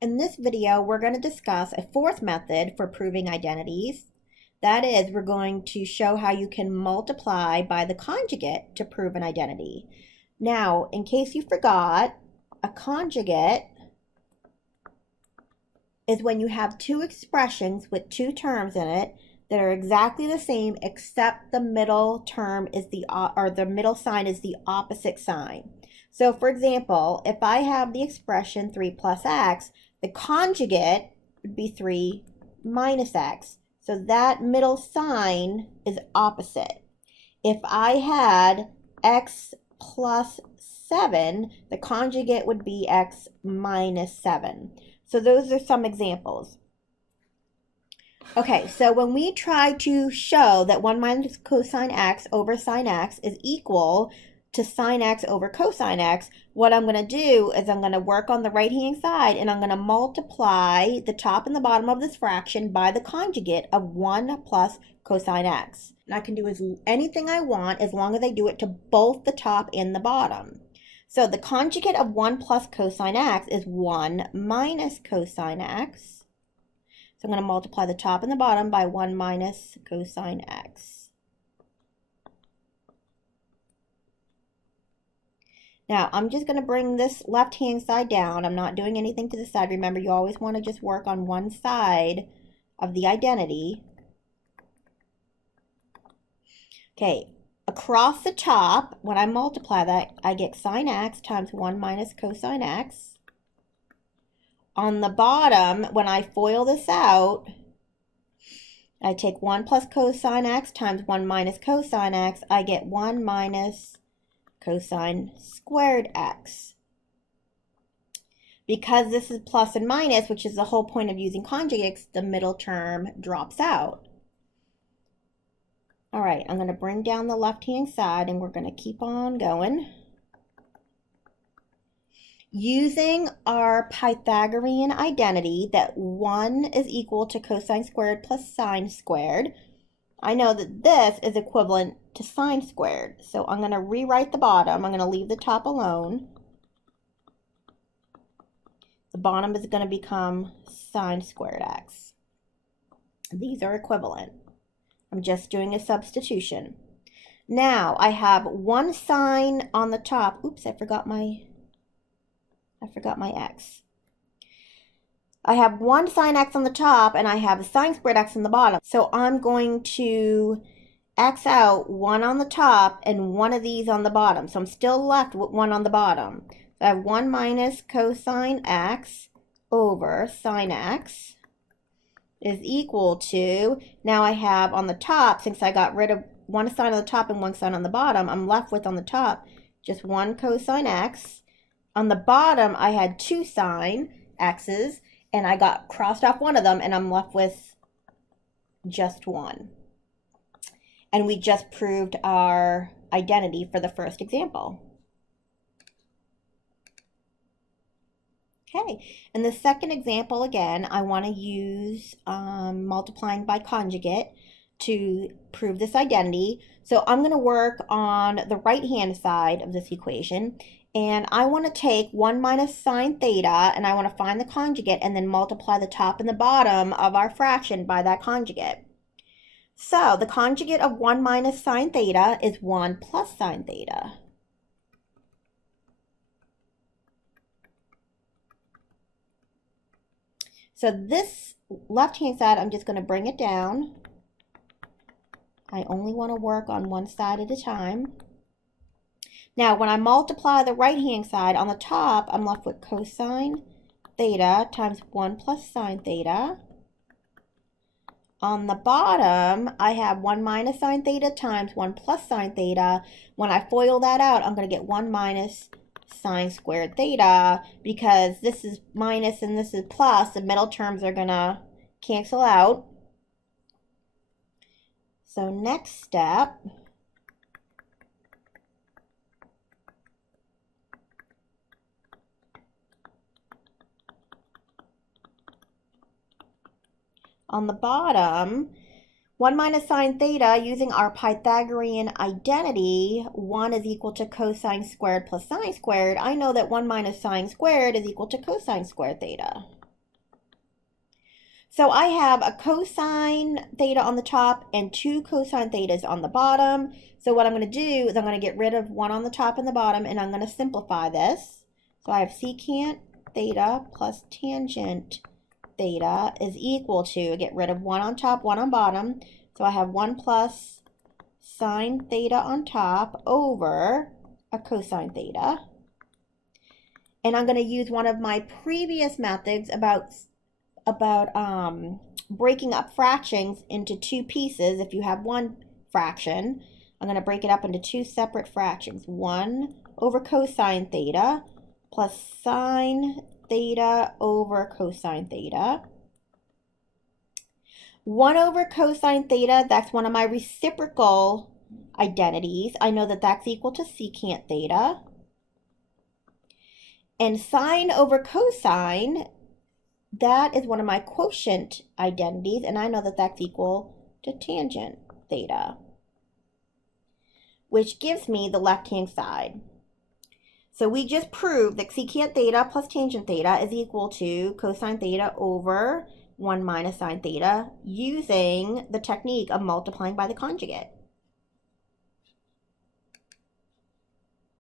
In this video, we're going to discuss a fourth method for proving identities. That is, we're going to show how you can multiply by the conjugate to prove an identity. Now, in case you forgot, a conjugate is when you have two expressions with two terms in it that are exactly the same except the middle term is the middle sign is the opposite sign. So for example, if I have the expression 3 plus x, the conjugate would be 3 minus x. So that middle sign is opposite. If I had x plus 7, the conjugate would be x minus 7. So those are some examples. Okay, so when we try to show that 1 minus cosine x over sine x is equal to sine x over cosine x, what I'm going to do is I'm going to work on the right-hand side and I'm going to multiply the top and the bottom of this fraction by the conjugate of 1 plus cosine x. And I can do anything I want as long as I do it to both the top and the bottom. So the conjugate of 1 plus cosine x is 1 minus cosine x. So I'm going to multiply the top and the bottom by 1 minus cosine x. Now, I'm just going to bring this left-hand side down. I'm not doing anything to the side. Remember, you always want to just work on one side of the identity. Okay, across the top, when I multiply that, I get sine x times 1 minus cosine x. On the bottom, when I FOIL this out, I take 1 plus cosine x times 1 minus cosine x. I get 1 minus cosine squared x. Because this is plus and minus, which is the whole point of using conjugates, the middle term drops out. All right, I'm going to bring down the left-hand side and we're going to keep on going. Using our Pythagorean identity that 1 is equal to cosine squared plus sine squared, I know that this is equivalent to sine squared. So I'm going to rewrite the bottom. I'm going to leave the top alone. The bottom is going to become sine squared x. These are equivalent. I'm just doing a substitution. Now I have one sine on the top. Oops, I forgot my x. I have one sine x on the top and I have a sine squared x on the bottom. So I'm going to x out one on the top and one of these on the bottom. So I'm still left with one on the bottom. So I have 1 minus cosine x over sine x is equal to, now I have on the top, since I got rid of one sine on the top and one sine on the bottom, I'm left with on the top just 1 cosine x. On the bottom, I had 2 sine x's, and I got crossed off one of them, and I'm left with just 1. And we just proved our identity for the first example. Okay, in the second example, again, I want to use multiplying by conjugate to prove this identity. So I'm going to work on the right-hand side of this equation. And I want to take 1 minus sine theta, and I want to find the conjugate and then multiply the top and the bottom of our fraction by that conjugate. So the conjugate of 1 minus sine theta is 1 plus sine theta. So this left-hand side, I'm just going to bring it down. I only want to work on one side at a time. Now, when I multiply the right-hand side, on the top, I'm left with cosine theta times 1 plus sine theta. On the bottom, I have 1 minus sine theta times 1 plus sine theta. When I FOIL that out, I'm going to get 1 minus sine squared theta, because this is minus and this is plus. The middle terms are going to cancel out. So next step, on the bottom, 1 minus sine theta, using our Pythagorean identity, 1 is equal to cosine squared plus sine squared. I know that 1 minus sine squared is equal to cosine squared theta. So I have a cosine theta on the top and 2 cosine thetas on the bottom. So what I'm going to do is I'm going to get rid of one on the top and the bottom, and I'm going to simplify this. So I have secant theta plus tangent theta is equal to, get rid of one on top, one on bottom. So I have 1 plus sine theta on top over a cosine theta. And I'm going to use one of my previous methods about breaking up fractions into 2 pieces. If you have one fraction, I'm going to break it up into 2 separate fractions. 1 over cosine theta plus sine theta over cosine theta. 1 over cosine theta, that's one of my reciprocal identities. I know that that's equal to secant theta. And sine over cosine, that is one of my quotient identities, and I know that that's equal to tangent theta, which gives me the left-hand side. So we just proved that secant theta plus tangent theta is equal to cosine theta over 1 minus sine theta using the technique of multiplying by the conjugate.